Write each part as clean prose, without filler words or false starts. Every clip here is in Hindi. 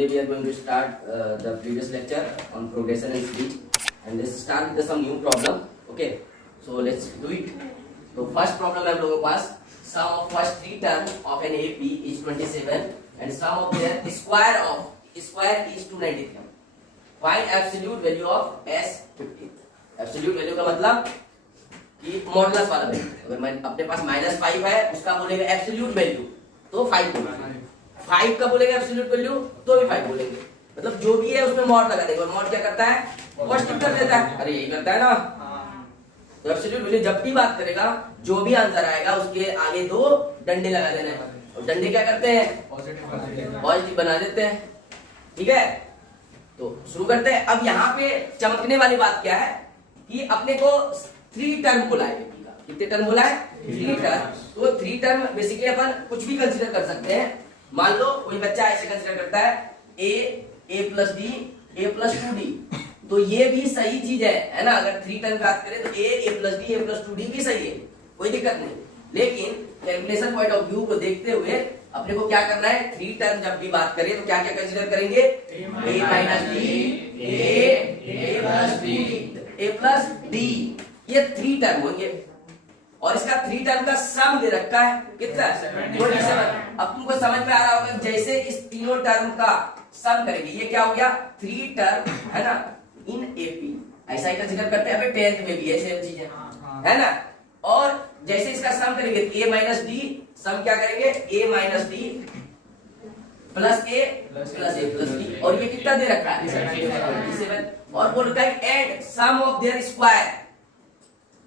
today we are going to start the previous lecture on progression and speech, and let's start with some new problem. Okay, so let's do it. तो फर्स्ट प्रॉब्लम है हम लोगों के पास, sum of first three term of an AP is 27 and sum of their square is 293. Find absolute value of s 50. Absolute value का मतलब कि मॉडुलस वाला वैल्यू. अगर मैं अपने पास -5 है, उसका बोलेगा एब्सोल्यूट वैल्यू तो 5 बोलेंगे. 5 का बोलेगा एब्सोल्यूट वैल्यू तो भी 5 बोलेंगे. मतलब जो भी है उसमें मॉड लगा देगा. और मॉड क्या करता है? पॉजिटिव कर देता है. अरे यही करता है ना. तो एब्सोल्यूट वैल्यू जब भी बात करेगा, जो भी आंसर आएगा उसके आगे 2 डंडे लगा देना है. और डंडे क्या करते हैं? पॉजिटिव बना देते हैं. ठीक है, तो शुरू करते हैं. अब यहाँ पे चमकने वाली बात क्या है कि अपने को 3 टर्म बोला है. कितने टर्म बोला है? 3 टर्म. तो 3 टर्म बेसिकली अपन कुछ भी कंसीडर कर सकते हैं. मान लो कोई बच्चा ऐसे कंसीडर करता है a plus D a plus 2d. तो ये भी सही चीज है ना. अगर 3 टर्म बात करें तो a plus D a plus 2d भी सही है, कोई दिक्कत नहीं. लेकिन कैलकुलेशन पॉइंट ऑफ व्यू को देखते हुए अपने को क्या करना है? 3 टर्म जब भी बात करें तो क्या क्या कंसीडर करेंगे? a minus D a plus D a plus D. ये 3 टर्म होंगे और इसका 3 टर्म का सम दे रखा है. कितना? 27. अब तुमको समझ में आ रहा होगा जैसे इस तीनों टर्म का सम करेंगे. ये क्या हो गया? 3 टर्म है ना इन एपी. ऐसा ही कंसीडर करते हैं. अबे 10th में भी है सेम चीज है ना. और जैसे इसका सम करेंगे a माइनस डी, सम क्या करेंगे? a minus D plus a plus D. और ये कितना दे रखा है? 27. और बोल रखा है and sum of their square.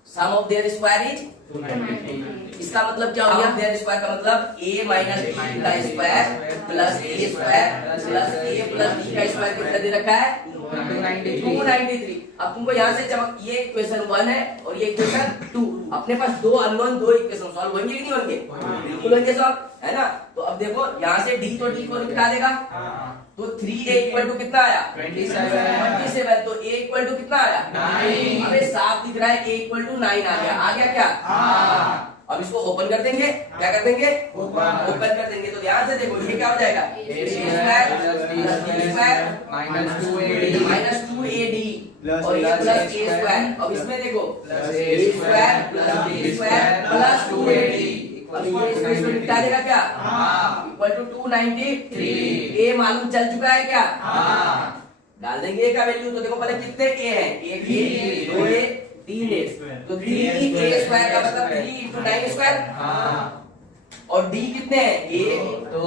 Sum of their square is 293. इसका मतलब क्या हो गया? देयर स्क्वायर का मतलब a माइनस डी का square plus a square plus a plus d का स्क्वायर कितना दे रखा है? 293. अब तुमको यहाँ से चमक, ये इक्वेशन 1 है और ये इक्वेशन 2. अपने पास 2 अननोन 2 इक्वेशन सॉल्व होंगे कि नहीं होंगे? बिल्कुल होंगे सॉल्व, है ना. तो अब देखो यहाँ से d तो d को निकाल देगा. तो 3a इक्वल टू कितना आया? 27. तो a इक्वल टू कितना आया? 9. अबे साफ दिख रहा है a इक्वल टू 9 आ गया. आ गया क्या? अब इसको ओपन कर देंगे. क्या कर देंगे? ओपन कर देंगे. तो ध्यान से देखो ये क्या हो जाएगा? माइनस 2ad और ये प्लस a स्क्वायर. अब इसमें देखो a square plus b square plus 2ad. अब ये इसको निकाल देगा क्या? Equal to 293. a मालूम चल चुका है क्या? डाल देंगे a का वैल्यू. तो देखो पहले कितने a है? 1 a 2 a 3 a. तो 3a स्क्वायर का मतलब 3 into 9 स्क्वायर. और d कितने हैं? a तो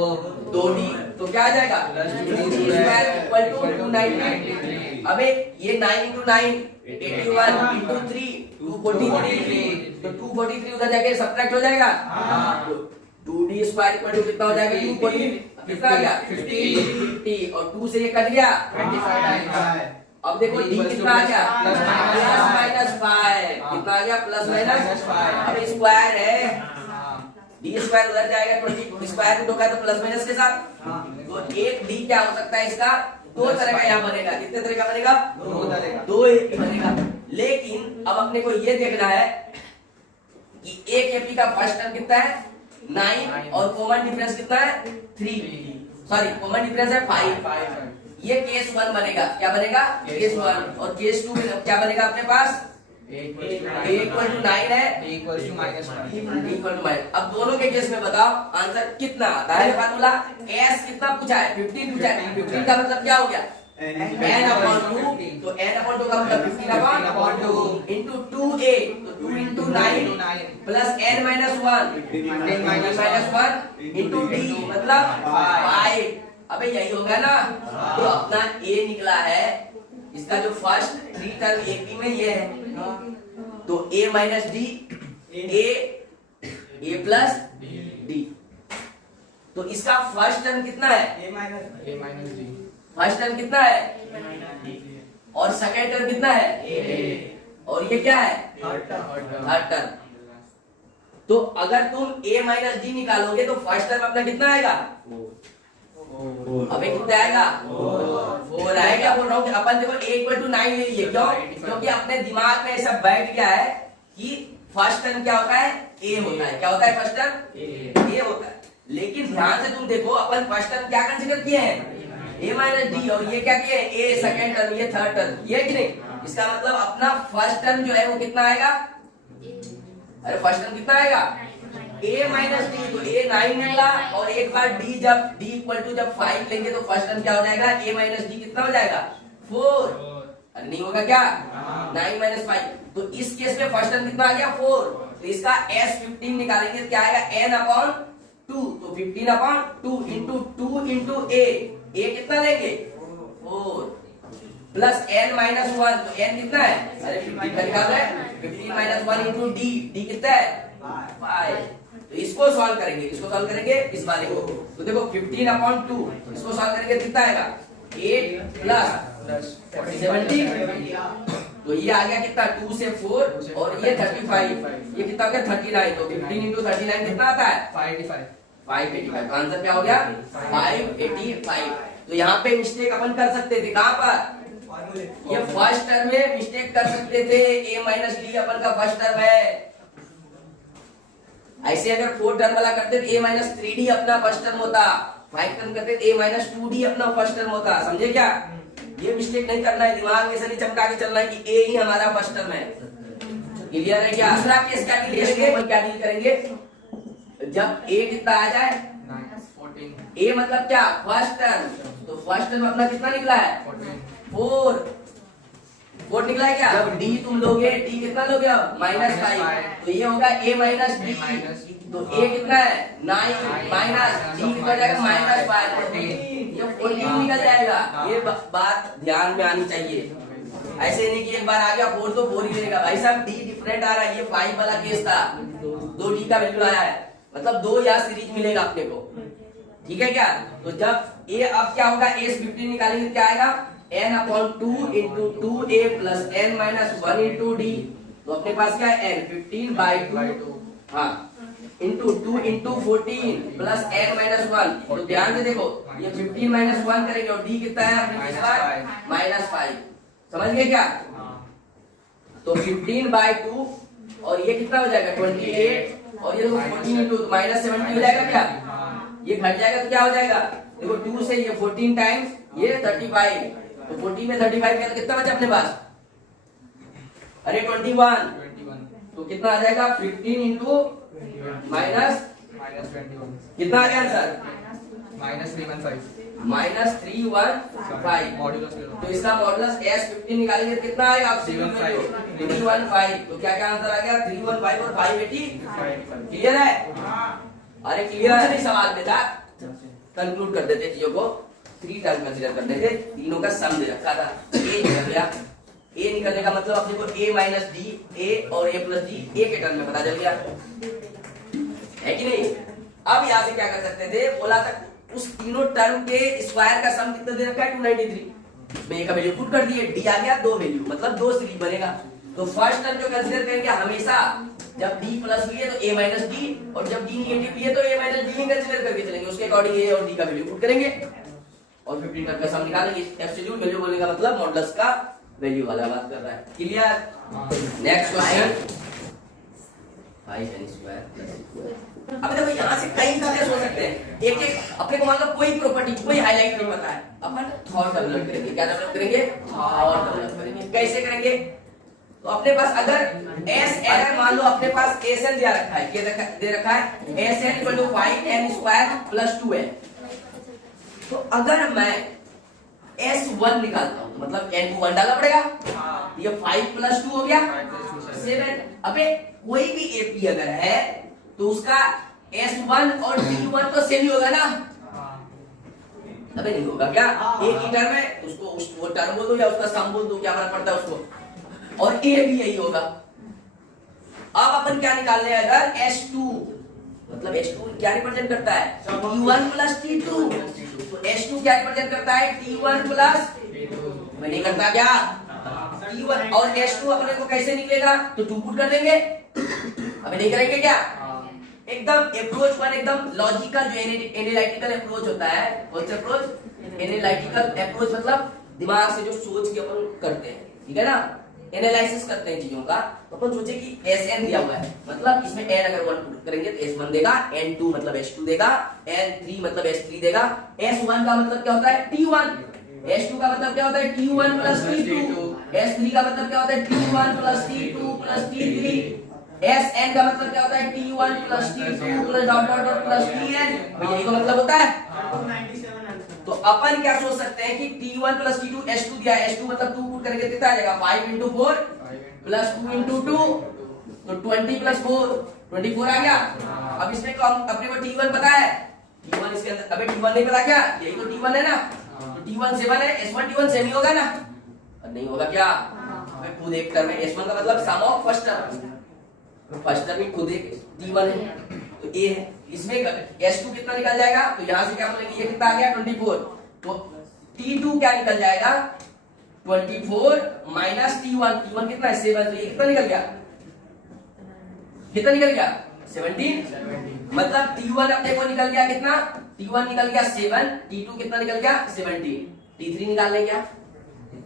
2d. तो क्या आ जाएगा? 2d square equal to 293. अबे ये 9 into 9 81 into 3 243. तो 243 उधर जाके सब्ट्रैक्ट हो जाएगा. 2d स्क्वायर इक्वल टू कितना हो जाएगा? 243. कितना आ गया? 50. और 2 से ये कट गया 25. अब देखो d कितना आ गया? Plus minus 5. कितना आ गया? Plus minus 5. अब स्क्वायर है, d स्क्वायर उधर जाएगा. 20 स्क्वायर रूट होगा तो प्लस माइनस के साथ. तो एक d क्या हो सकता है? इसका 2 तरह का यहाँ बनेगा. कितने तरह का बनेगा? 2 तरह का. 2 बनेगा. लेकिन अब अपने को ये देखना है कि एक एपी का फर्स्ट टर्म कितना है? 9 और कॉमन डिफरेंस कितना है? 3. सॉरी कॉमन डिफरेंस है 5. ये केस 1 बनेगा. क्या बनेगा? केस 1. और केस 2 में क्या बनेगा अपने पास? a इक्वल टू 9 है, b इक्वल टू माइनस. अब दोनों के केस में बताओ आंसर कितना आता है? फार्मूला s कितना पूछा है? 15 पूछा है. 15 का मतलब क्या हो गया? n upon 2. तो n अपॉन 2 का मतलब 15 अपॉन 2 into 2a. तो 2 into 9 plus n minus 1 into d मतलब 5. अबे यही होगा ना. तो अपना a निकला है. इसका जो फर्स्ट 3 टर्म एपी में ये है. तो a minus D a plus D. तो इसका फर्स्ट टर्म कितना है? a minus D. First term कितना है? और सेकंड टर्म कितना है? a. और ये क्या है? Third term. तो अगर तुम a माइनस डी निकालोगे तो फर्स्ट टर्म अपना कितना आएगा? अबे कितना आएगा? 4 आएगा. बोल रहा हूँ अपन देखो a इक्वल टू 9 ले लीजिए. क्यों? क्योंकि अपने दिमाग में ऐसा बैठ गया है कि फर्स्ट टर्म क्या होता है? a होता है. क्या होता है फर्स्ट टर्म? a होता है. लेकिन ध्यान से तुम देखो अपन फर्स्ट टर्म क्या कंसीडर किए हैं? ए माइनस डी, और ये क्या किए, ए सेकंड टर्म, ये थर्ड टर्म, ये कि नहीं। इसका मतलब अपना फर्स्ट टर्म जो है वो कितना आएगा, अरे फर्स्ट टर्म कितना आएगा, a माइनस डी, तो a 9 निकला, और एक बार d जब d इक्वल टू जब 5 लेंगे तो फर्स्ट टर्म क्या हो जाएगा, a माइनस डी कितना हो जाएगा 4, अरे नहीं होगा क्या, 9 माइनस 5, तो इस केस में फर्स्ट टर्म कितना आ गया 4, तो इसका s15 निकालेंगे तो क्या आएगा n अपॉन 2, तो 15 अपॉन 2 इंटू 2 इंटू a कितना लेंगे 4 प्लस n माइनस 1, तो n कितना है, अरे 15 का निकाल रहे हैं, 15 माइनस 1 इंटू d कितना है 5, तो इसको सॉल्व करेंगे, इसको सॉल्व करेंगे इस वाले को, तो देखो 15 अपॉन 2 इसको सॉल्व करेंगे कितना आएगा 8 प्लस 17, तो ये आ गया कितना 2 से 4, और ये 35, ये कितना हो गया 39, तो 15 इंटू 39 कितना आता है 585, आंसर क्या हो गया 585। तो यहाँ पे मिस्टेक अपन कर सकते थे, कहाँ पर, ये फर्स्ट टर्म में मिस्टेक कर सकते थे, a माइनस डी अपन का फर्स्ट टर्म है, ऐसे अगर 4 टर्म वाला करते तो a माइनस 3d अपना फर्स्ट टर्म होता, 5 टर्म करते a माइनस 2d अपना फर्स्ट टर्म होता, समझे क्या, ये मिस्टेक नहीं करना है, दिमाग में से नहीं चमका के चलना है कि a ही हमारा फर्स्ट टर्म है, क्लियर है क्या। दूसरा केस क्या डील करेंगे, क्या डील करेंगे, जब a कितना आ जाए a मतलब क्या फर्स्ट टर्म, तो फर्स्ट टर्म अपना कितना निकला है 4 निकला है क्या, जब d तुम लोगे d कितना लोगे -5, तो ये होगा a माइनस डी, तो a कितना है 9 माइनस d कितना जाएगा -5, ये 14 निकल जाएगा, ये बात ध्यान में आनी चाहिए, ऐसे नहीं कि एक बार आ गया 4 तो 4 ही रहेगा, भाई साहब d डिफरेंट आ रहा है, ये 5 वाला केस था, 2d का वैल्यू आया है, मतलब 2 या सीरीज मिलेगा अपने को, ठीक है क्या। तो जब a अब क्या होगा s15 निकालेंगे क्या आएगा n upon 2 into 2a plus n minus 1 into D, तो अपने पास क्या है n 15 बाई 2, हाँ into 2 into 14 plus n minus 1, तो ध्यान से देखो ये 15 माइनस 1 करेंगे और d कितना है अपने पास -5, समझ गए क्या, तो 15 बाई 2 और ये कितना हो जाएगा 28, और ये 14 इंटू -70 हो जाएगा क्या, ये घट जाएगा तो क्या हो जाएगा, देखो 2 से ये 14 टाइम्स ये 35, तो 40 में 35 का कितना बचा अपने पास, अरे 21, तो कितना आ जाएगा 15 इंटू माइनस कितना आ गया आंसर -315, तो इसका मॉडुलस s15 निकालेंगे तो कितना आएगा आप 315, तो क्या क्या आंसर आ गया 315 और 580, क्लियर है, अरे क्लियर है नहीं, सवाल में था कंक्लूड कर देते चीजों को, 3 टर्म कंसीडर करते थे, तीनों का सम दे रखा था, a निकल गया, a निकलने का मतलब अपने को a माइनस डी, a और a प्लस डी a के टर्म में पता चल गया है कि नहीं। अब यहाँ से क्या कर सकते थे, बोला था उस तीनों टर्म के स्क्वायर का सम कितना दे रखा है 293, में a का वैल्यू पुट कर दिए, d आ गया 2 वैल्यू, मतलब 2 सीरीज बनेगा, तो फर्स्ट टर्म जो कंसीडर करेंगे हमेशा जब d प्लस भी है तो a माइनस डी, और जब d निगेटिव भी है तो a माइनस डी कंसीडर करके चलेंगे, उसके अकॉर्डिंग a और d का वैल्यू पुट करेंगे और 15 टर्म का सम निकालेंगे, एब्सोल्यूट वैल्यू बोलने का मतलब मॉडुलस का वैल्यू वाला बात कर रहा है, क्लियर। Next question 5n²। अब देखो यहाँ से कई सारे हो सकते हैं, एक एक अपने को मान लो कोई प्रॉपर्टी कोई हाईलाइट नहीं पता है, अपन थॉट डेवलप करेंगे, क्या डेवलप करेंगे, थॉट डेवलप करेंगे, कैसे करेंगे, तो अपने पास अगर s अगर मान लो अपने पास sn दिया रखा है, क्या दे रखा है sn equal to 5n² plus 2n, तो अगर मैं s1 निकालता हूँ मतलब n को 1 डालना पड़ेगा, ये 5 प्लस 2 हो गया 7, अबे कोई भी AP अगर है तो उसका s1 और t1 तो सेम ही होगा ना, अबे नहीं होगा क्या, एक ही टर्म है उसको वो टर्म बोल दो या उसका सम बोल दो, क्या फर्क पड़ता है उसको, और a भी यही होगा। अब अपन क्या निकालने हैं, अगर s2 मतलब s2 क्या रिप्रेजेंट करता है t1 प्लस t2, तो s2 क्या रिप्रेजेंट करता है t1 प्लस मैं नहीं करता क्या t1, और s2 अपने को कैसे निकलेगा, तो 2 पुट कर देंगे, अबे नहीं करेंगे क्या, एकदम अप्रोच पर एकदम लॉजिकल जो एनालिटिकल अप्रोच होता है, कौन सा अप्रोच, एनालिटिकल अप्रोच मतलब दिमाग से जो सोच के अपन करते हैं, ठीक है ना, एनालिसिस करते हैं चीजों का, तो अपन सोचे कि Sn दिया हुआ है, मतलब इसमें n अगर 1 पुट करेंगे तो S1 देगा, n2 मतलब S2 देगा, n3 मतलब S3 देगा, S1 का मतलब क्या होता है T1, S2 का मतलब क्या होता है T1 प्लस T2, S3 का मतलब क्या होता है T1 plus T2 plus T3, Sn का मतलब क्या होता है T1 plus T2 plus dot dot dot plus Tn, यही तो मतलब होता है। तो अपन क्या सोच सकते हैं कि T1 प्लस T2 S2 दिया है, S2 मतलब 2 पुट करेंगे कितना आ जाएगा 5 into 4 प्लस 2 into 2, तो 20 प्लस 4 24 आ गया। अब इसमें को अपने को T1 पता है, T1 इसके अंदर, अबे T1 नहीं पता क्या, यही तो T1 है ना, तो T1 7 है, S1 T1 सेम ही होगा ना, नहीं होगा क्या, अबे खुद एक टर्म है, S1 का मतलब sum of first term, first term ही खुद एक T1 है, तो A है, इसमें S2 कितना निकल जाएगा, तो यहां से क्या बोलेंगे ये कितना आ गया 24, तो T2 क्या निकल जाएगा 24 माइनस T1, T1 कितना है 7, तो ये कितना निकल गया, कितना निकल गया 17, मतलब T1 अपने को निकल गया कितना, T1 निकल गया 7, T2 कितना निकल गया 17, T3 निकाल लें क्या,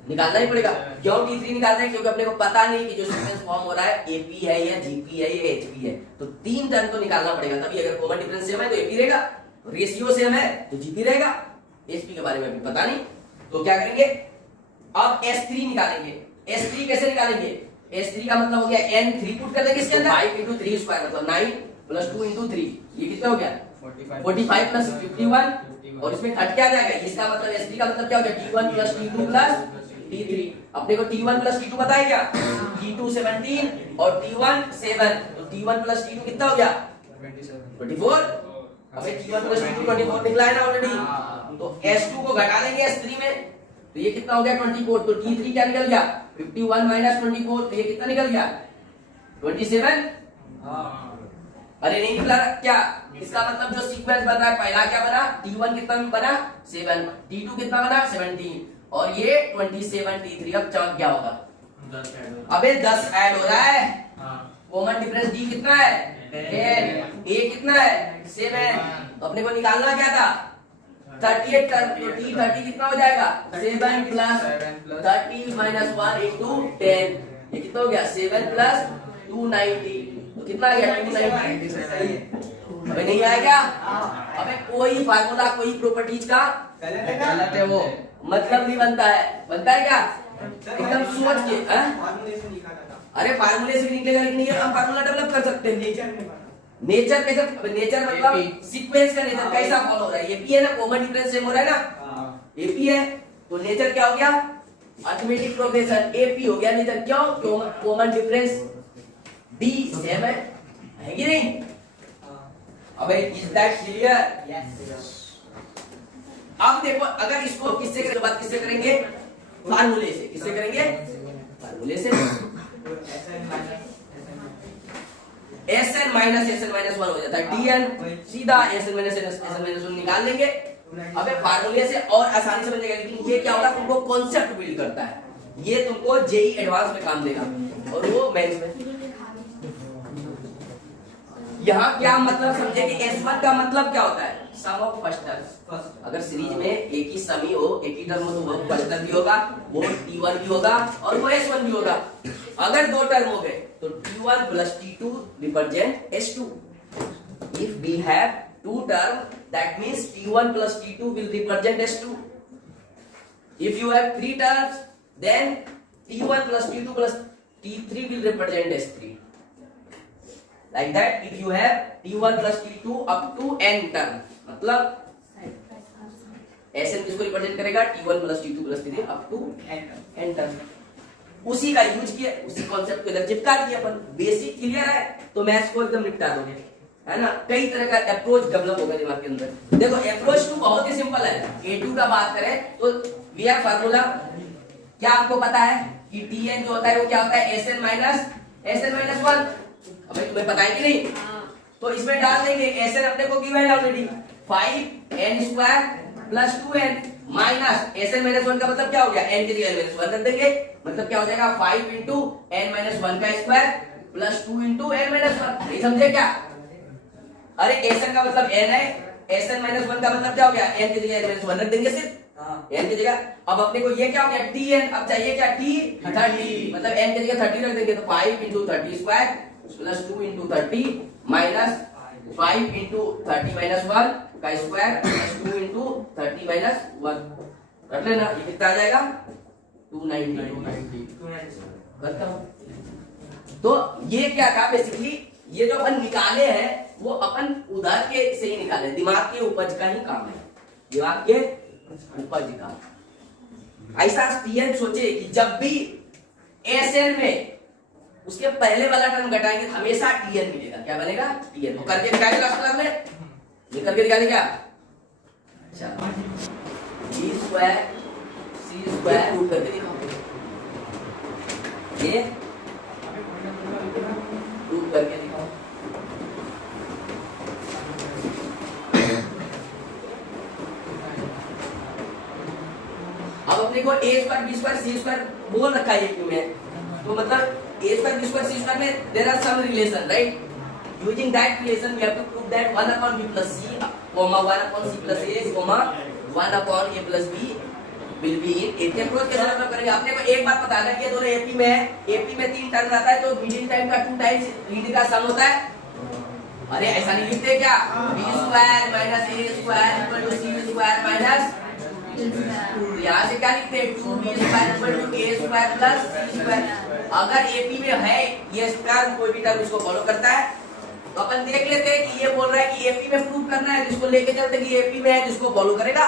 निकालना ही पड़ेगा, क्यों T3 निकाल रहे हैं, क्योंकि अपने को पता नहीं कि जो सीक्वेंस फॉर्म हो रहा है AP है या GP है या HP है, तो 3 टर्म तो निकालना पड़ेगा, तभी अगर कॉमन डिफरेंस सेम है तो AP रहेगा, रेशियो सेम है तो GP रहेगा, HP के बारे में अभी पता नहीं, तो क्या करेंगे अब S3 निकालेंगे, S3 कैसे निकालेंगे, S3 का मतलब हो गया n 3 पुट कर देंगे इसके अंदर, 5 into 3 स्क्वायर मतलब 9 प्लस 2 into 3, ये कितना हो गया 45 प्लस 51, और इसमें कट क्या आ जाएगा, इसका मतलब S3 का मतलब क्या हो गया T1 plus T2 plus T3, अपने को T1 प्लस T2 पता है क्या, T2 17 और T1 7, तो T1 प्लस T2 कितना हो गया 24, अबे T1 प्लस T2 24 निकला है ना ऑलरेडी, तो S2 को घटा देंगे S3 में, तो ये कितना हो गया 24, तो T3 क्या निकल गया 51 माइनस 24, तो ये कितना निकल गया 27, अरे नहीं निकला क्या, इसका मतलब जो सीक्वेंस बन रहा है पहला क्या बना T1 कितना बना 7, T2 कितना बना 17 और ये 27 T3, अब चमक क्या होगा 10 अबे 10 ऐड हो रहा है, कॉमन डिफरेंस D कितना है 10, A कितना है 7, तो अपने को निकालना क्या था 38 टर्म, तो T 30 कितना हो जाएगा 7 प्लस 30 माइनस 1 into 10, ये कितना हो गया 7 प्लस 290, तो कितना आ गया 290, अबे नहीं आया क्या, अबे कोई फार्मूला कोई प्रॉपर्टीज का गलत है वो मतलब नहीं बनता है, बनता है क्या एकदम सोच के, अरे फार्मूले से निकलेगा लेकिन ये हम फार्मूला डेवलप कर सकते हैं, नेचर कैसे, नेचर मतलब सीक्वेंस का नेचर कैसा फॉलो हो रहा है, एपी है ना, कॉमन डिफरेंस सेम हो रहा है ना, एपी है तो नेचर क्या हो गया अरिथमेटिक प्रोग्रेशन, एपी हो गया नेचर, क्यों कॉमन डिफरेंस डी सेम है कि नहीं, अबे इज दैट क्लियर, अब देखो अगर इसको किससे करेंगे, बात किससे करेंगे फार्मूले से, किससे करेंगे फार्मूले से, Sn माइनस Sn माइनस 1 हो जाता है Tn, सीधा Sn माइनस Sn माइनस 1 निकाल लेंगे, अबे फार्मूले से और आसानी से बन जाएगा, लेकिन ये क्या होगा तुमको कॉन्सेप्ट बिल्ड करता है, ये तुमको जेई एडवांस में काम देगा और वो मेंस में, यहाँ क्या मतलब समझे कि S1 का मतलब क्या होता है सम ऑफ फर्स्ट टर्म, अगर सीरीज में एक ही सम ही हो, एक ही टर्म हो तो वो फर्स्ट टर्म भी होगा, वो T1 भी होगा और वो S1 भी होगा, अगर दो टर्म हो गए तो T1 plus T2 represent S2, if we have two term that means T1 plus T2 will represent S2, if you have three terms then T1 plus T2 plus T3 will represent S3, like that if you have T1 plus T2 up to n term, मतलब Sn किसको रिप्रेजेंट करेगा T1 plus T2 plus T3 up to n term, उसी का यूज किया, उसी कॉन्सेप्ट को इधर चिपका दिया अपन, बेसिक क्लियर है तो मैथ्स को एकदम निपटा दोगे, है ना, कई तरह का अप्रोच डेवलप होगा दिमाग के अंदर, देखो अप्रोच टू बहुत ही सिंपल है, A2 का बात करें तो वी हैव फार्मूला, क्या आपको पता है कि Tn जो होता है वो क्या होता है Sn माइनस 1, अबे तुम्हें पता है कि नहीं, तो इसमें डाल देंगे Sn अपने को गिवन है already 5n square plus 2n minus Sn minus 1 का मतलब क्या हो गया n की जगह माइनस 1 रख देंगे, मतलब क्या हो जाएगा 5 इंटू n माइनस 1 का square plus 2 into n minus 1, ये समझे क्या, अरे Sn का मतलब n है, Sn माइनस 1 का मतलब क्या हो गया n की जगह माइनस 1 रख देंगे सिर्फ, n की जगह अब अपने को ये क्या हो गया tn, अब चाहिए क्या t 30, मतलब n की जगह 30 रख देंगे तो 5 into 30 square plus 2 into 30 minus 5 into 30 minus 1 का स्क्वायर प्लस 2 into 30 minus 1 रख लेना। ये कितना आ जाएगा 290 करता हूं। तो ये क्या था बेसिकली, ये जो अपन निकाले हैं वो अपन उधर के से ही निकाले, दिमाग के उपज का ही काम है, दिमाग के उपज का। ऐसा टीएन सोचे कि जब भी एसएन में उसके पहले वाला टर्म घटाएंगे हमेशा टीएन मिलेगा। क्या बनेगा टीएन। तो करके दिखाएंगे लास्ट क्लास में, ये करके दिखा दे क्या। अच्छा B square C square root करके दिखाओ, ये रूट करके दिखाओ। अब अपने को A square B square C square बोल रखा है क्यों में, तो मतलब A square B square C square में there are some relation, right. Using that relation we have to prove that 1 upon b plus c, 1 upon c plus a, 1 upon a plus b will be in AP approach कैसे डेवलप करेंगे। आपने को एक बात पता है, ये दोनों एपी में है, एपी में 3 टर्म रहता है तो मीडियन टाइम का 2 टाइम्स रीड का सम होता है। अरे ऐसा नहीं लिखते क्या, b square minus a square equal to c square minus, यहाँ से क्या लिखते हैं 2b square equal to a square plus c square. अगर एपी में है ये टर्म, कोई भी टर्म इसको फॉलो करता है तो अपन देख लेते हैं कि ये बोल रहा है कि एपी में प्रूव करना है, जिसको लेके चलते कि एपी में है जिसको फॉलो करेगा,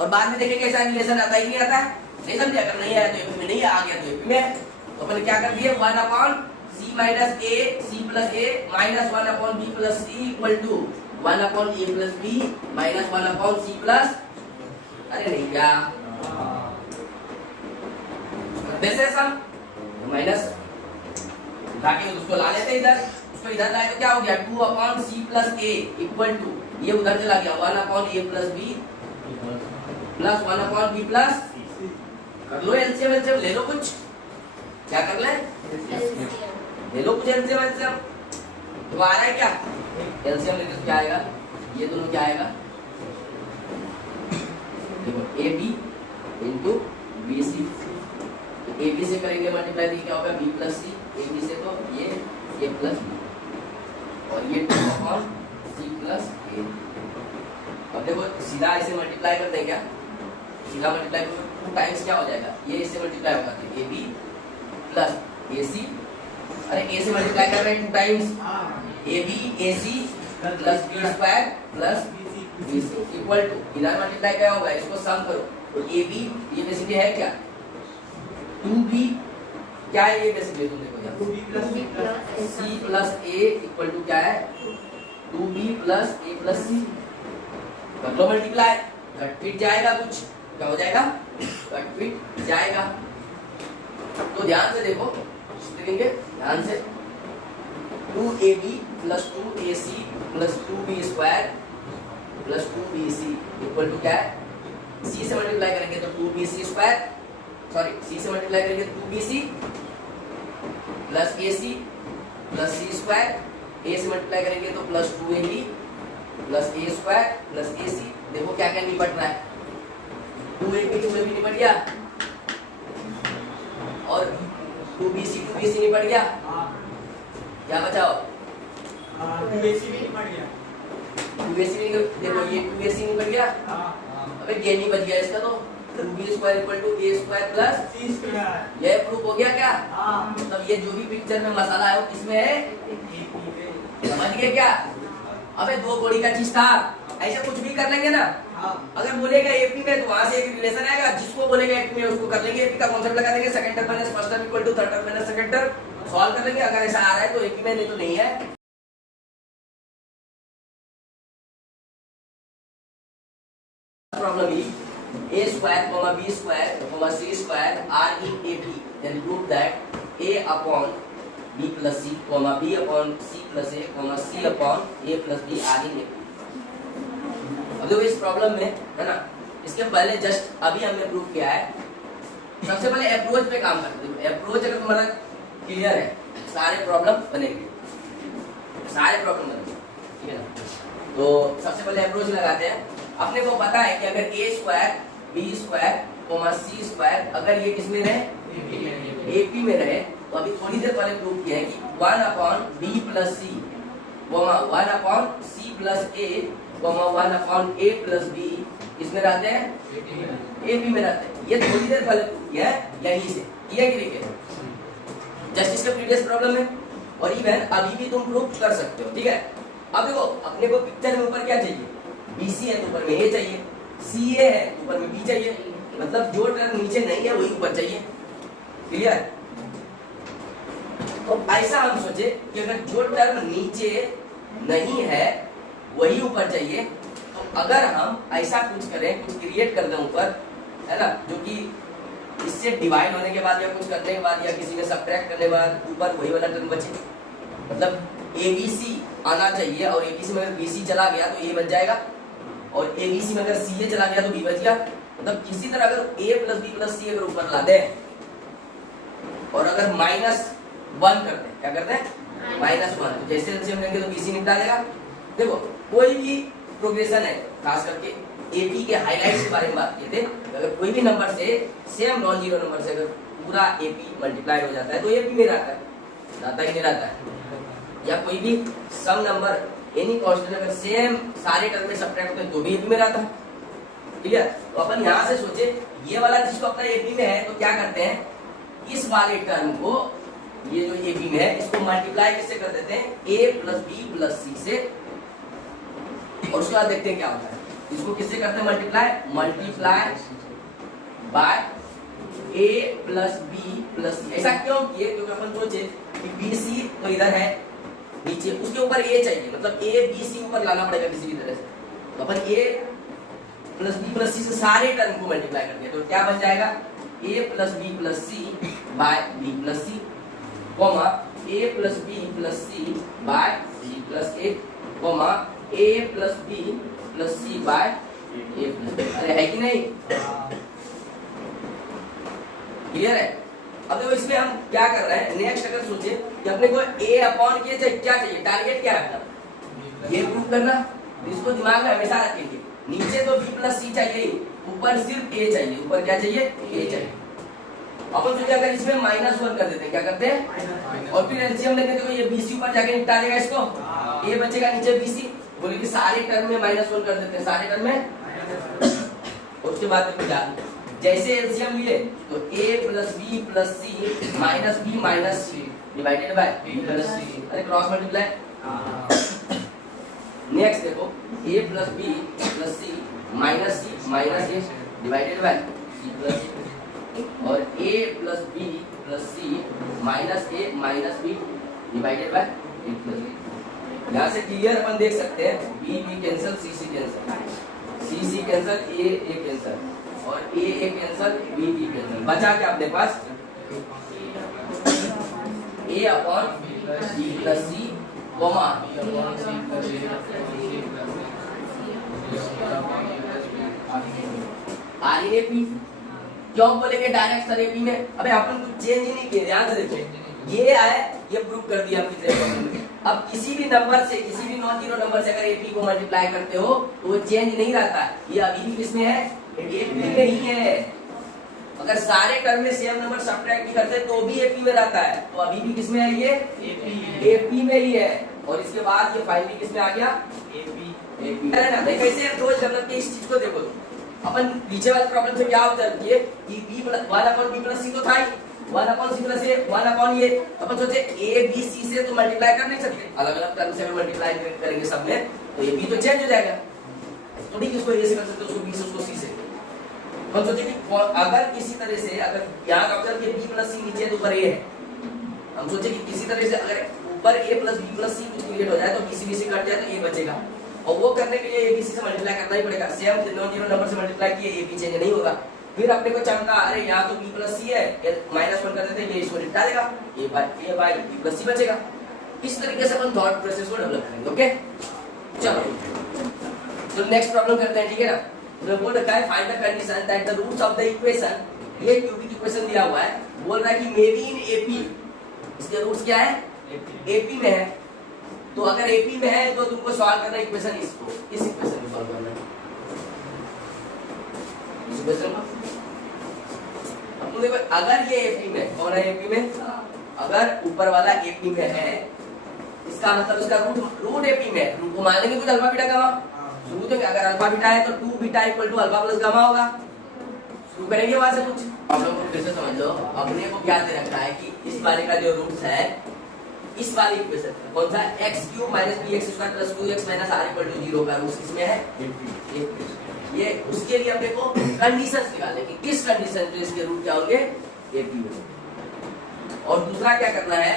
और बाद में देखेंगे ऐसा रिलेशन आता ही नहीं आता है, नहीं समझे। अगर नहीं आया तो एपी में नहीं है, आ गया तो एपी में है। तो अपन क्या कर दिए 1 upon c minus a c plus a minus 1 upon b plus c equal to 1 upon a plus b minus 1 upon c plus, अरे नहीं क्या वैसे सम माइनस ताकि उसको ला लेते इधर, उसको इधर लाए तो क्या हो गया 2 upon c plus a equal to, ये उधर चला गया 1 upon a plus b plus 1 upon b plus, कर लो एलसीएम एलसीएम ले लो कुछ, क्या कर ले ले लो कुछ एलसीएम एलसीएम। तो आ रहा है क्या एलसीएम लेते तो क्या आएगा, ये दोनों क्या आएगा देखो A B into B C, A B से करेंगे मल्टीप्लाई तो क्या होगा B plus C, A B से तो ये ए प्लस बी और ये 2 upon सी प्लस ए। अब देखो सीधा ऐसे मल्टीप्लाई करते हैं क्या, सीधा मल्टीप्लाई करो 2 टाइम्स क्या हो जाएगा, ये इससे मल्टीप्लाई होगा तो ए बी प्लस ए सी, अरे ए से मल्टीप्लाई कर रहे हैं 2 times A B A C plus B square plus B C equal to, इधर मल्टीप्लाई क्या होगा इसको सम करो तो ए बी ये बेसिकली है क्या 2b, क्या है ये बेसिकली तुम देखो यार 2b C plus A equal to क्या है 2b प्लस ए प्लस सी, कर लो मल्टीप्लाई, कट पिट जाएगा कुछ, क्या हो जाएगा कट पिट जाएगा। तो ध्यान से देखो लिखेंगे ध्यान से 2ab plus 2ac plus 2b square plus 2bc equal to क्या है, c से मल्टीप्लाई करेंगे तो 2bc स्क्वायर, सॉरी c से मल्टीप्लाई करेंगे तो 2bc plus ac plus c square, a से मल्टीप्लाई करेंगे तो plus 2ab plus a square plus ac। देखो क्या क्या निपट रहा है 2ab निपट गया और 2bc निपट गया, क्या बचाओ 2ac भी निपट गया, 2ac देखो ये 2ac निपट गया, अबे ये नहीं बच गया इसका तो 2b square equal to a square plus c square, ये प्रूफ हो गया क्या। हाँ मतलब ये जो भी पिक्चर में मसाला है वो किसमें है, समझ गए क्या। अबे 2 कोड़ी का चीज था, ऐसे कुछ भी कर लेंगे ना, अगर बोलेगा एपी में तो वहां से एक रिलेशन आएगा, जिसको बोलेगा एपी में उसको कर लेंगे, एपी का कॉन्सेप्ट लगा देंगे, second term minus first term equal to third term minus second term solve कर लेंगे। अगर ऐसा आ रहा है तो एपी में, नहीं तो नहीं है। Problem E a square comma b square comma c square are in AP, then prove that a upon b plus c comma b upon c plus a comma c upon a plus b are in AP। अब देखो इस प्रॉब्लम में है ना, इसके पहले जस्ट अभी हमने प्रूव किया है। सबसे पहले अप्रोच पे काम करते हैं। अप्रोच अगर तुम्हारा क्लियर है सारे प्रॉब्लम बनेंगे, सारे प्रॉब्लम बनेंगे, ठीक है ना। तो सबसे पहले अप्रोच लगाते हैं। अपने को पता है कि अगर a square B square comma C square, अगर ये किसमें रहे, एपी में रहे, तो अभी थोड़ी देर पहले प्रूव किया है कि 1 upon B plus C comma 1 upon सी प्लस ए कोमा 1 अपॉन ए प्लस बी इसमें रहते हैं, एपी में रहते हैं। ये थोड़ी देर पहले प्रूव किया है यहीं से, किया कि नहीं किया, जस्ट इसका प्रीवियस प्रॉब्लम है, और इवन अभी भी तुम प्रूव कर सकते हो, ठीक है। अब देखो अपने को पिक्चर में ऊपर क्या चाहिए, बीसी है तो ऊपर में ए चाहिए, सी ए है तो ऊपर में बी चाहिए, मतलब जो टर्म नीचे नहीं है वही ऊपर चाहिए, क्लियर। तो ऐसा हम सोचे कि अगर जो टर्म नीचे नहीं है वही ऊपर चाहिए, तो अगर हम ऐसा कुछ करें, कुछ क्रिएट कर दें ऊपर, है ना, जो कि इससे डिवाइड होने के बाद या कुछ करने के बाद या किसी में सब्ट्रैक्ट करने के बाद ऊपर वही वाला टर्म बचे, मतलब ABC आना चाहिए, और ABC में अगर BC चला गया तो A बच जाएगा, और ABC में अगर CA चला गया तो B बच गया। मतलब किसी तरह अगर A plus B plus C अगर ऊपर ला दे और अगर -1 करते हैं, क्या करते हैं, -1, तो जैसे एलसीएम लेंगे तो BC निपटा देगा। देखो कोई भी प्रोग्रेशन है, खास करके AP के हाइलाइट्स के बारे में बात किए थे, अगर कोई भी नंबर से सेम नॉन जीरो नंबर से अगर पूरा AP मल्टीप्लाई हो जाता है तो AP में रहता है, रहता ही नहीं रहता है, या कोई भी सम नंबर एनी कांस्टेंट अगर सेम सारे टर्म में सब्ट्रैक्ट होते हैं तो भी AP में रहता है, क्लियर। तो अपन यहाँ से सोचे ये वाला जिसको अपना AP में है तो क्या करते हैं, इस वाले टर्म को, ये जो AP में है इसको मल्टीप्लाई किससे कर देते हैं, A plus B plus C से, और उसके बाद देखते हैं क्या होता है। इसको किससे करते हैं multiply by A plus B plus C। ऐसा क्यों किए, क्योंकि अपन सोचे कि BC तो इधर है नीचे, उसके ऊपर A चाहिए, मतलब A B C ऊपर लाना पड़ेगा किसी भी तरह से, तो अपन A plus B plus C से सारे टर्म को मल्टीप्लाई करते हैं, तो क्या बन जाएगा, A plus B plus C by B plus C, comma A plus B plus C by C plus A, comma A plus B plus C by A plus B। अरे है कि नहीं, क्लियर है। अब देखो इसमें हम क्या कर रहे हैं, नेक्स्ट अगर सोचे कि अपने को A अपॉन क्या चाहिए, टारगेट क्या है अपना, ये प्रूव करना, इसको दिमाग में हमेशा रखेंगे, नीचे तो B प्लस C चाहिए, ऊपर सिर्फ A चाहिए, ऊपर क्या चाहिए, A चाहिए। अपन सोचे अगर इसमें -1 कर देते हैं, क्या करते हैं, और फिर एलसीएम लेंगे तो ये BC ऊपर जाके निपटा देगा इसको, A बचेगा नीचे BC, बोले कि सारे टर्म में -1 कर देते हैं, सारे टर्म में, उसके बाद में क्या, जैसे एलसीएम लिए तो A plus B plus C minus B minus C divided by B plus C, अरे क्रॉस मल्टीप्लाई। नेक्स्ट देखो A plus B plus C minus C minus A divided by C plus C, और A plus B plus C minus A minus B divided by B plus C। यहाँ से क्लियर अपन देख सकते हैं, B cancel, C cancel, C cancel, A cancel, और A कैंसिल, B कैंसिल, बचा क्या अपने पास, A upon B plus C comma RAP। क्यों बोलेंगे डायरेक्ट सर AP में, अबे अपन कुछ चेंज ही नहीं किए, ध्यान से देखो, ये आए ये प्रूव कर दिया हम पिछले प्रॉब्लम में। अब किसी भी नंबर से, किसी भी नॉन जीरो नंबर से अगर AP को मल्टीप्लाई करते हो तो वो चेंज नहीं रहता है, ये अभी भी किसमें है, AP में ही है। अगर सारे टर्म में सेम नंबर सब्ट्रैक्ट भी करते तो भी AP में रहता है, तो अभी भी किसमें है, ये AP में ही है, और इसके बाद ये फाइनली किसमें आ गया, AP है ना। कैसे अप्रोच डेवलप किए इस चीज को देखो, अपन पीछे वाले प्रॉब्लम से क्या ऑब्जर्व किए कि B 1 upon B plus C तो था ही, 1 upon C plus A 1 upon ये, अपन सोचे A B C से तो मल्टीप्लाई कर नहीं सकते, अलग अलग टर्म से अगर मल्टीप्लाई करेंगे सब में तो ये B तो चेंज हो जाएगा, तो ठीक इसको A से कर सकते हो, उसको B से, उसको C से। अपन सोचे कि अगर किसी तरह से, अगर यहाँ का ऑब्जर्व किया B प्लस C नीचे तो ऊपर A है, हम सोचे कि किसी तरह से अगर ऊपर A plus B plus C कुछ क्रिएट हो जाए तो BC BC कट जाए तो A बचेगा, और वो करने के लिए ABC से मल्टीप्लाई करना ही पड़ेगा, सेम नॉन जीरो नंबर से मल्टीप्लाई किए AB चेंज नहीं होगा। फिर अपने को चमका, अरे यहाँ तो B प्लस C है, -1 कर देते हैं, ये इसको निपटा देगा, A by B plus C बचेगा। इस तरीके से अपन थॉट प्रोसेस को डेवलप करेंगे, ओके। चलो तो नेक्स्ट प्रॉब्लम करते हैं, ठीक है ना। तो बोल रखा है find the condition that the roots of the equation, ये क्यूबिक इक्वेशन दिया हुआ है, बोल रहा है कि मे बी इन AP, इसके रूट्स क्या है, AP में है, तो अगर AP में है तो तुमको सॉल्व करना इक्वेशन, इसको इस इक्वेशन को सॉल्व करना है। इस इक्वेशन को। अब तो देखो अगर ये एपी में कौन है, एपी में अगर ऊपर वाला एपी में है, इसका मतलब उसका रूट एपी में, रूट को मान लेंगे कुछ अल्फा बीटा गामा। शुरू तो अगर अल्फा बीटा है तो 2 beta equal to alpha plus gamma होगा। शुरू करेंगे वहां से कुछ प्रॉब्लम को फिर से समझ लो। अपने को क्या दे रखा है कि इस वाले का जो रूट्स है, इस वाली इक्वेशन कौन सा, x³ - bx² + 2x - r = 0 का रूट्स किसमें है, ये उसके लिए अपने को कंडीशंस निकालने की, किस कंडीशन पे इसके रूट क्या होंगे, एपी में। और दूसरा क्या करना है,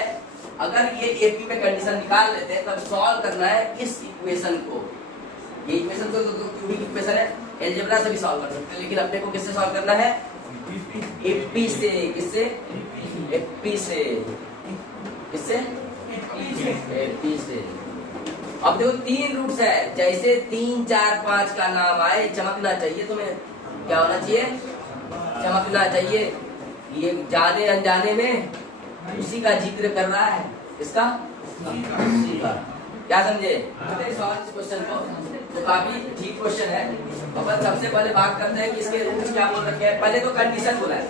अगर ये एपी में कंडीशन निकाल लेते हैं तब सॉल्व करना है इस इक्वेशन को। ये इक्वेशन तो क्यूबिक इक्वेशन है, अलजेब्रा से भी सॉल्व कर सकते हैं, लेकिन अपने को किससे सॉल्व करना है, एपी से। किससे, एपी से। किससे, एपी से। अब देखो 3 रूट्स है, जैसे 3, 4, 5 का नाम आए चमकना चाहिए तुम्हें, क्या होना चाहिए, चमकना चाहिए। ये जाने अनजाने में उसी का जिक्र कर रहा है, इसका उसी का, क्या समझे। सॉल्व इस क्वेश्चन को, तो काफी ठीक क्वेश्चन है। अपन सबसे पहले बात करते हैं कि इसके रूट्स क्या बोल रखे हैं। पहले तो कंडीशन बोला है,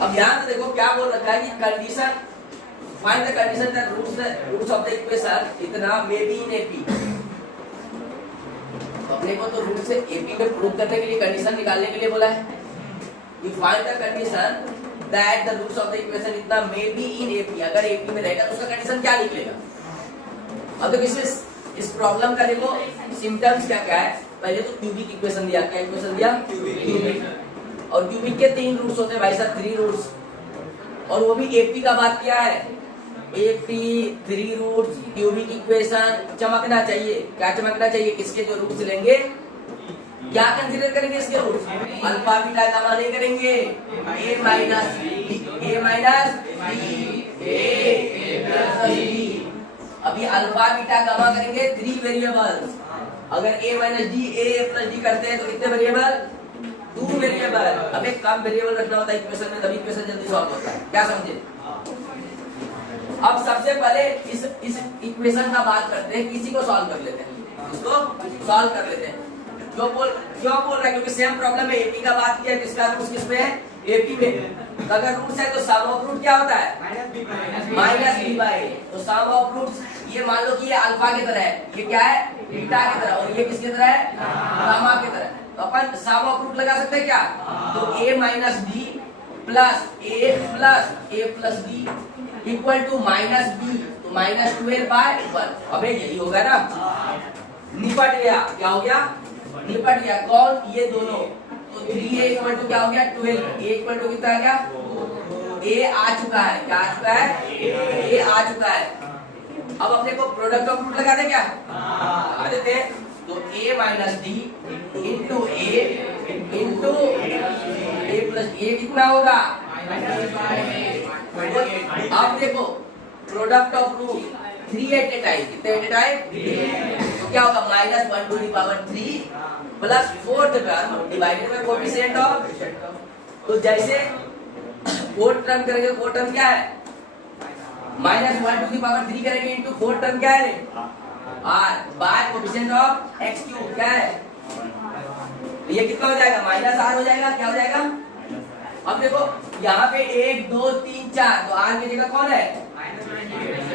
अब ध्यान से देखो क्या बोल रखा है कि condition, find the condition that roots of the equation इतना मे बी इन एपी। अपने को तो रूट से एपी में प्रूव करने के लिए, कंडीशन निकालने के लिए बोला है। You find the condition that the roots of the equation इतना मे बी इन एपी। अगर एपी में रहेगा तो उसका कंडीशन क्या निकलेगा। अब तो इस प्रॉब्लम का देखो सिम्टम्स क्या क्या है। पहले तो क्यूबिक इक्वेशन दिया, क्या इक्वेशन दिया, क्यूबिक। और क्यूबिक के 3 रूट्स होते हैं भाई साहब, 3 रूट्स, और वो भी एपी का बात किया है। एपी 3 रूट्स क्यूबिक इक्वेशन चमकना चाहिए। क्या चमकना चाहिए, किसके जो रूट्स लेंगे, क्या कंसीडर करेंगे इसके रूट्स, अल्फा बीटा गामा नहीं करेंगे, a माइनस बी। अभी अल्फा बीटा गामा करेंगे 3 वेरिएबल्स। अगर a minus D a plus D करते हैं तो कितने वेरिएबल, 2 वेरिएबल। अब एक कम वेरिएबल रखना होता है इक्वेशन में, तभी इक्वेशन जल्दी सॉल्व होता है, क्या समझे। अब सबसे पहले इस इक्वेशन का बात करते हैं, किसी को सॉल्व कर लेते हैं, इसको सॉल्व कर लेते हैं। क्यों बोल रहा है, क्योंकि सेम प्रॉब्लम में एपी का बात किया, किसका रूट्स किसमें है, एपी में। अगर रूट्स है तो सम ऑफ रूट क्या होता है, -b/a। तो सम ऑफ रूट्स, ये मान लो कि ये अल्फा की तरह है, ये क्या है, बीटा की तरह, और ये किसकी तरह है, गामा की तरह। तो अपन सम ऑफ रूट लगा सकते हैं क्या, तो a minus D plus a plus D equal to -b, तो -12/1। अबे यही होगा ना, निपट गया, क्या हो गया, निपट गया। कौन, ये दोनों। तो 3a इक्वल टू क्या हो गया, 12। a इक्वल टू कितना आ गया, a आ चुका है, क्या आ चुका है, a आ चुका है। अब अपने को प्रोडक्ट ऑफ रूट लगा दे, क्या लगा देते हैं। तो a minus D into a plus a कितना होगा, अब देखो product of root 3 at a time, कितने एट ए टाइम, तो क्या होगा, -1/3 plus 4th term divided by coefficient of. तो जैसे 4th टर्म करेंगे, 4th टर्म क्या है, -1/3 करेंगे इंटू 4th टर्म क्या है, r bye coefficient of x³ क्या है, तो ये कितना हो जाएगा, -r हो जाएगा, क्या हो जाएगा। अब देखो यहाँ पे 1 2 3 4, तो r की जगह कौन है,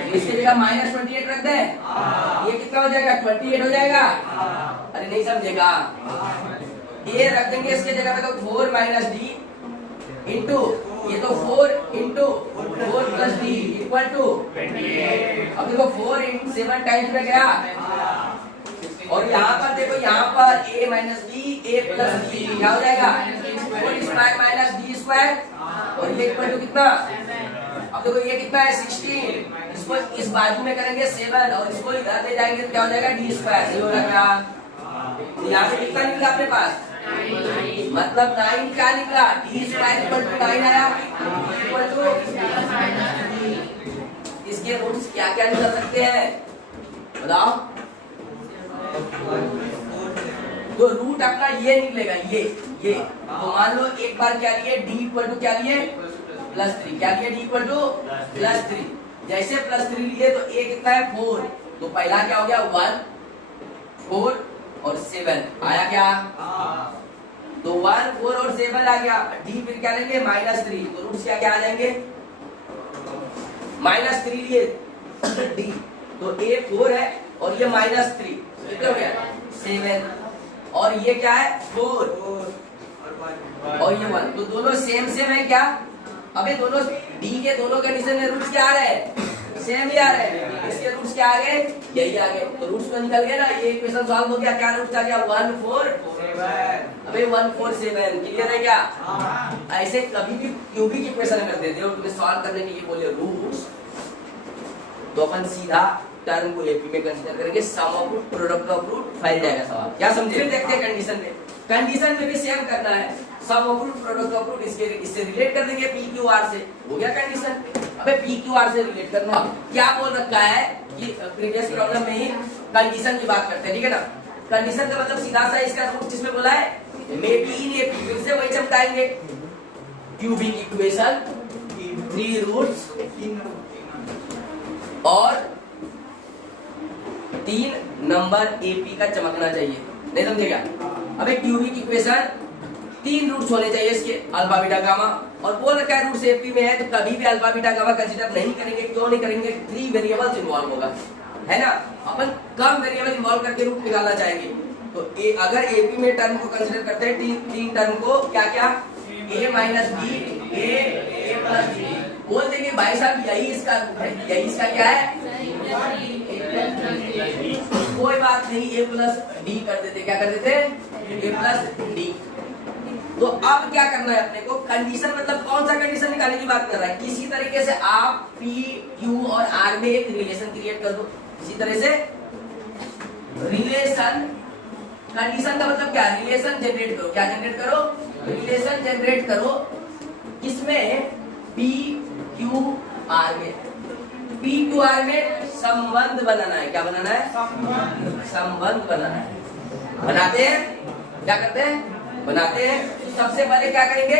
इसकी जगह -28 रख दें, ये कितना हो जाएगा, 28 हो जाएगा। अरे नहीं समझेगा, ये रख देंगे इसके जगह पे, तो 4 माइनस डी इंटू, ये तो 4 into 4 plus D equal to 28। अब देखो 4 × 7 टाइम्स में गया, और यहाँ पर देखो, यहाँ पर a minus D a plus D क्या हो जाएगा, 4² माइनस डी स्क्वायर, और ये इक्वल टू कितना, अब देखो ये कितना है 16, इसको इस बाजू में करेंगे 7, और इसको इधर ले जाएंगे तो क्या हो जाएगा, d स्क्वायर। सही हो जाएगा। तो यहाँ से कितना निकला अपने पास, मतलब 9 क्या निकला, d स्क्वायर इक्वल टू 9 आया, इक्वल टू। इसके रूट्स क्या क्या निकल सकते हैं बताओ। तो रूट अपना ये निकलेगा, ये तो मान लो एक बार क्या लिए, d इक्वल टू क्या लिए, +3, क्या लिए, d इक्वल टू +3। जैसे +3 लिए तो a कितना है, 4, तो पहला क्या हो गया, 1 4 और 7 आया क्या, तो 1 4 और 7 आ गया, डी फिर क्या लेंगे -3, तो रूट्स क्या क्या आ जाएंगे -3 लिए डी, तो ए 4 है और ये -3 कितना हो गया 7, और ये क्या है 4 और ये 1, तो दोनों सेम सेम है क्या? अबे दोनों डी के दोनों कंडीशन में रूट्स क्या आ रहे हैं सेम ही आ रहे हैं, इसके रूट्स क्या आ गए यही आ गए, तो रूट्स तो निकल गए ना, ये इक्वेशन सॉल्व हो गया, क्या रूट्स आ गया 1 4 7, अबे 1 4 7, क्लियर है क्या? ऐसे कभी भी क्यूबिक इक्वेशन कर देते हो तुम्हें सॉल्व करने के लिए बोले रूट्स, तो अपन सीधा टर्म को एपी में कंसीडर करेंगे, sum of root product of root फैल जाएगा सवाल, क्या समझे? फिर देखते हैं कंडीशन में, कंडीशन में भी सेम करना है, sum of root product of root इससे रिलेट कर देंगे पी क्यू आर से, हो गया कंडीशन। अबे पी क्यू आर से रिलेट करना, क्या बोल रखा है कि प्रीवियस प्रॉब्लम में ही कंडीशन की बात करते हैं, ठीक है ना? कंडीशन का मतलब सीधा सा इसका रूट जिसमें बोला है मे बी इन एपी, फिर से वही चमकाएंगे, क्यूबिक इक्वेशन 3 रूट्स और 3 नंबर एपी का चमकना चाहिए, नहीं समझेगा? अबे क्यूबिक इक्वेशन 3 रूट्स होने चाहिए इसके, अल्फा बीटा गामा, और बोल रखा है रूट्स एपी में है तो कभी भी अल्फा बीटा गामा कंसीडर नहीं करेंगे, क्यों नहीं करेंगे? 3 वेरिएबल्स इन्वॉल्व होगा, है ना? अपन कम वेरिएबल इन्वॉल्व करके रूट निकालना चाहेंगे, तो अगर एपी में टर्म को कंसीडर करते हैं 3 टर्म को, क्या क्या a minus B a plus B, बोल देंगे भाई साहब यही इसका रूट है, यही इसका क्या है, कोई बात नहीं, a प्लस डी कर देते, क्या कर देते a प्लस डी। तो अब क्या करना है अपने को, कंडीशन मतलब कौन सा कंडीशन निकालने की बात कर रहा है, किसी तरीके से आप P, Q और R में एक रिलेशन क्रिएट कर दो, किसी तरह से रिलेशन, कंडीशन का मतलब क्या, रिलेशन जनरेट करो, क्या जनरेट करो, रिलेशन जनरेट करो, किसमें P, Q, R में, P, Q, R में संबंध बनाना है, क्या बनाना है, संबंध बनाना है, बनाते हैं, क्या करते हैं, बनाते हैं। तो सबसे पहले क्या करेंगे,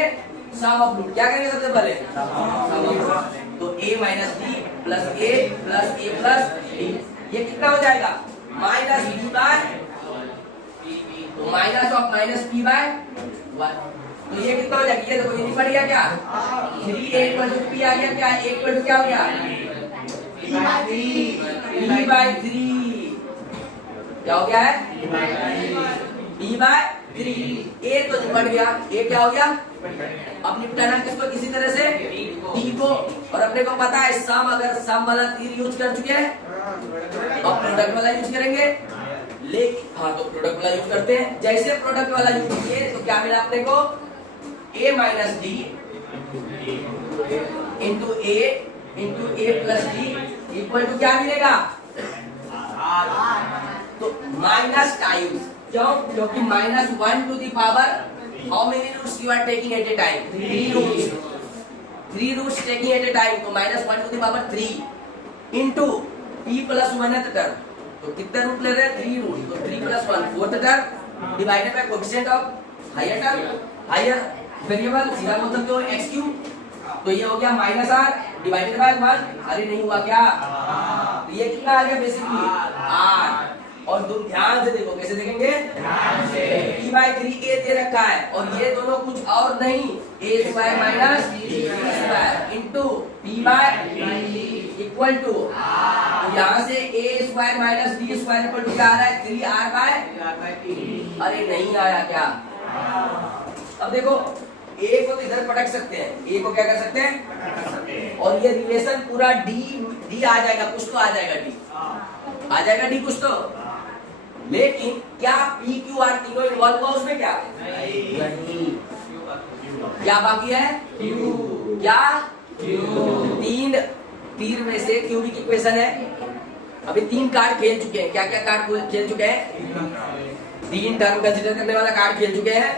सम ऑफ रूट, क्या करेंगे सबसे पहले सम ऑफ रूट, तो a minus B plus A plus A plus D, ये कितना हो जाएगा माइनस बी बाय, तो minus of minus B by 1, तो ये कितना हो जाएगा, ये देखो ये पड़ गया क्या 3 a इक्वल टू p आ गया, क्या a इक्वल टू क्या हो गया b बाय 3, क्या हो गया है b बाय 3, a तो निपट गया, a क्या हो गया, अब निपटाना किसको, किसी तरह से d को, और अपने को पता है सम, अगर सम वाला तीर यूज कर चुके हैं अब प्रोडक्ट वाला यूज करेंगे, लेकिन हाँ तो प्रोडक्ट वाला यूज करते हैं, जैसे प्रोडक्ट वाला यूज किए तो क्या मिला अपने को a minus D into A plus D equal to क्या मिलेगा, तो माइनस टाइम्स, क्यों, क्योंकि -1 to the power how many roots you are taking at a time, 3 roots taking at a time, तो -1 to the power 3 into p plus 1th term, तो कितना रूट ले रहे हैं 3 रूट, तो 3 plus 1 4th term divided by coefficient of higher term, higher variable, सीधा बोल सकते हो x क्यूब, तो ये हो गया -r डिवाइडेड बाय 1, अरे नहीं हुआ क्या, तो ये कितना आ गया बेसिकली r, और तुम ध्यान से देखो, कैसे देखेंगे, p बाय 3 a दे रखा है, और ये दोनों कुछ और नहीं a square minus b square into p by equal to, यहाँ से a square minus b square equal to क्या आ रहा है 3r बाय, अरे नहीं आया क्या, अब देखो a को तो इधर पटक सकते हैं, a को क्या कर सकते हैं, और ये रिलेशन पूरा d आ जाएगा, कुछ तो आ जाएगा d, आ जाएगा d कुछ तो, लेकिन क्या P Q R तीनों इन्वॉल्व हुआ उसमें, क्या नहीं, क्या बाकी है Q, क्या Q, तीन में से क्यूबिक इक्वेशन है, अभी 3 कार्ड खेल चुके हैं, क्या क्या कार्ड खेल चुके हैं, 3 टर्म कंसीडर करने वाला कार्ड खेल चुके हैं,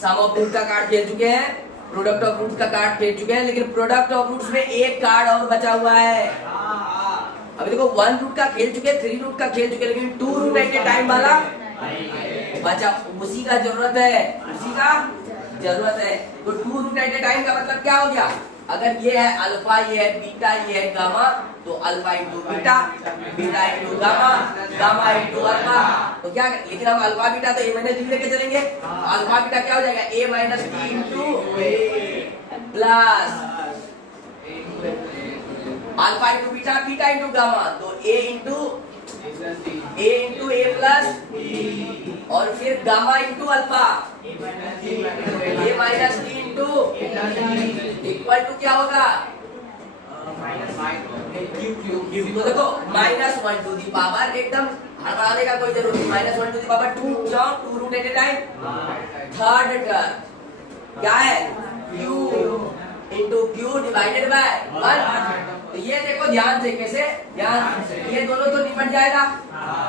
सम ऑफ रूट का कार्ड खेल चुके हैं, प्रोडक्ट ऑफ रूट का कार्ड खेल चुके हैं, लेकिन प्रोडक्ट ऑफ रूट्स में एक कार्ड और बचा हुआ है, अभी देखो 1 रूट का खेल चुके हैं, 3 रूट का खेल चुके हैं, लेकिन 2 रूट एट ए टाइम वाला बचा, उसी का जरूरत है, उसी का जरूरत है, तो 2 रूट एट ए टाइम का मतलब क्या हो गया, अगर ये है अल्फा, ये है बीटा, ये है गामा, तो alpha into beta, beta into gamma, gamma into alpha, तो क्या करें, लेकिन हम अल्फा बीटा तो ए माइनस बी लेके चलेंगे। अल्फा बीटा क्या हो जाएगा, a minus b into plus alpha into beta, beta into gamma, तो ए इंटू ए प्लस और फिर gamma into alpha, a minus b into equal to क्या होगा, तो देखो माइनस 1 टू दी पावर, एकदम हड़बड़ाने का कोई जरूरत नहीं, माइनस 1 टू दी पावर 2 जाओ 2 root at a time, third term क्या है q into Q divided by 1। तो ये देखो ध्यान से, कैसे ध्यान से, ये दोनों तो निपट जाएगा।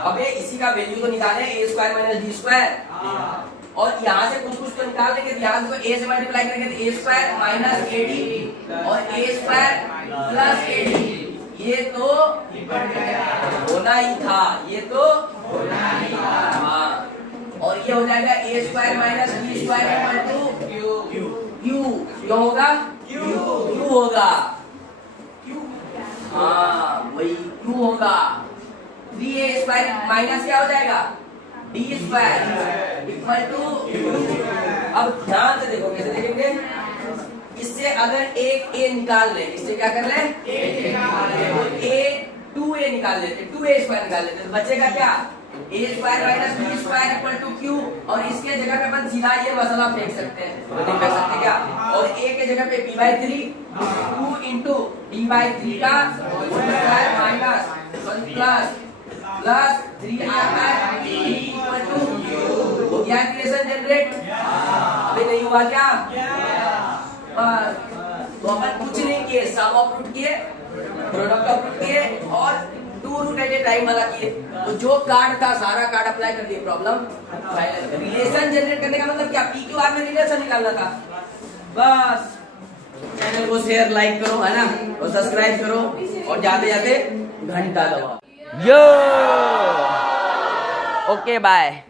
अबे इसी का वैल्यू तो निकाले, ए स्क्वायर माइनस बी स्क्वायर, और यहाँ से कुछ तो निकाल लेंगे, तो यहाँ से ए से मल्टीप्लाई करेंगे तो ए स्क्वायर माइनस ए डी और ए स्क्वायर प्लस ए डी, ये तो होना ही था, ये तो होना ही था। हाँ, और ये हो जाएगा a square minus B square equal to Q, क्यों होगा क्यू होगा, हाँ वही क्यू होगा। 3a स्क्वायर माइनस क्या हो जाएगा डी स्क्वायर इक्वल टू, अब ध्यान से देखो कैसे देखेंगे, इससे अगर एक a निकाल ले, इससे क्या कर ले तो a 2a निकाल लेते, 2a स्क्वायर निकाल लेते, तो बचेगा क्या a square minus B square equal to Q, और इसके जगह पे अपन सीधा ये मसला फेंक सकते हैं, नहीं फेंक सकते क्या, और a के जगह पे b/3 2 इंटू d/3 का square minus 1 plus 3r/d equal to Q, हो गया इक्वेशन जनरेट। अभी नहीं हुआ क्या, बस तो अपन कुछ नहीं किए, सम ऑफ रूट किए, प्रोडक्ट ऑफ रूट किए और 2 रूट एट ए टाइम वाला किए, तो जो कार्ड था सारा कार्ड अप्लाई कर दिए, प्रॉब्लम रिलेशन जनरेट करने का मतलब क्या, पी क्यू आर में रिलेशन निकालना था। बस चैनल को शेयर लाइक करो है ना, और सब्सक्राइब करो, और जाते जाते घंटा दबाओ। यो ओके बाय।